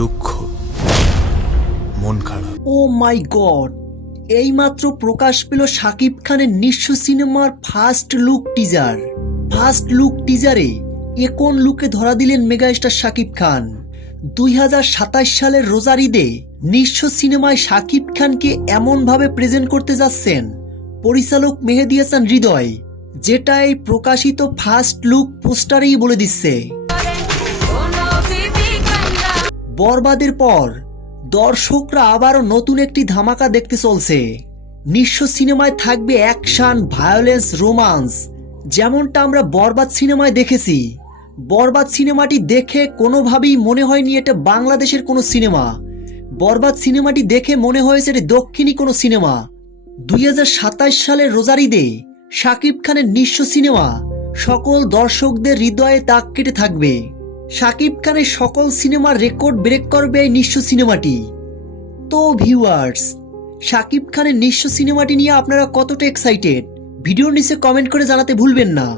দুঃখ, মন খারাপ। ও মাই গড, এইমাত্র প্রকাশ পেল শাকিব খানের নিঃস্ব সিনেমার ফার্স্ট লুক টিজারে কোন লুকে ধরা দিলেন মেগাস্টার শাকিব খান। 2027 সালের রোজার ঈদে নিঃস্ব সিনেমায় শাকিব খানকে এমনভাবে প্রেজেন্ট করতে যাচ্ছেন পরিচালক মেহেদী হাসান হৃদয়, যেটা এই প্রকাশিত ফার্স্ট লুক পোস্টারেই বলে দিচ্ছে। বরবাদের পর দর্শকরা আবারও নতুন একটি ধামাকা দেখতে চলছে। নিঃস্ব সিনেমায় থাকবে অ্যাকশন, ভায়োলেন্স, রোমান্স, যেমনটা আমরা বরবাদ সিনেমায় দেখেছি। বরবাদ সিনেমাটি দেখে কোনোভাবেই মনে হয়নি এটা বাংলাদেশের কোনো সিনেমা। বরবাদ সিনেমাটি দেখে মনে হয়েছে এটা দক্ষিণী কোনো সিনেমা। 2027 সালের রোজার ঈদে শাকিব খানের নিঃস্ব সিনেমা সকল দর্শকদের হৃদয়ে দাগ কেটে থাকবে। শাকিব খানের সকল সিনেমার রেকর্ড ব্রেক করবে এই নিঃস্ব সিনেমাটি। তো ভিউয়ার্স, শাকিব খানের নিঃস্ব সিনেমাটি নিয়ে আপনারা কতটা এক্সাইটেড ভিডিওর নিচে কমেন্ট করে জানাতে ভুলবেন না।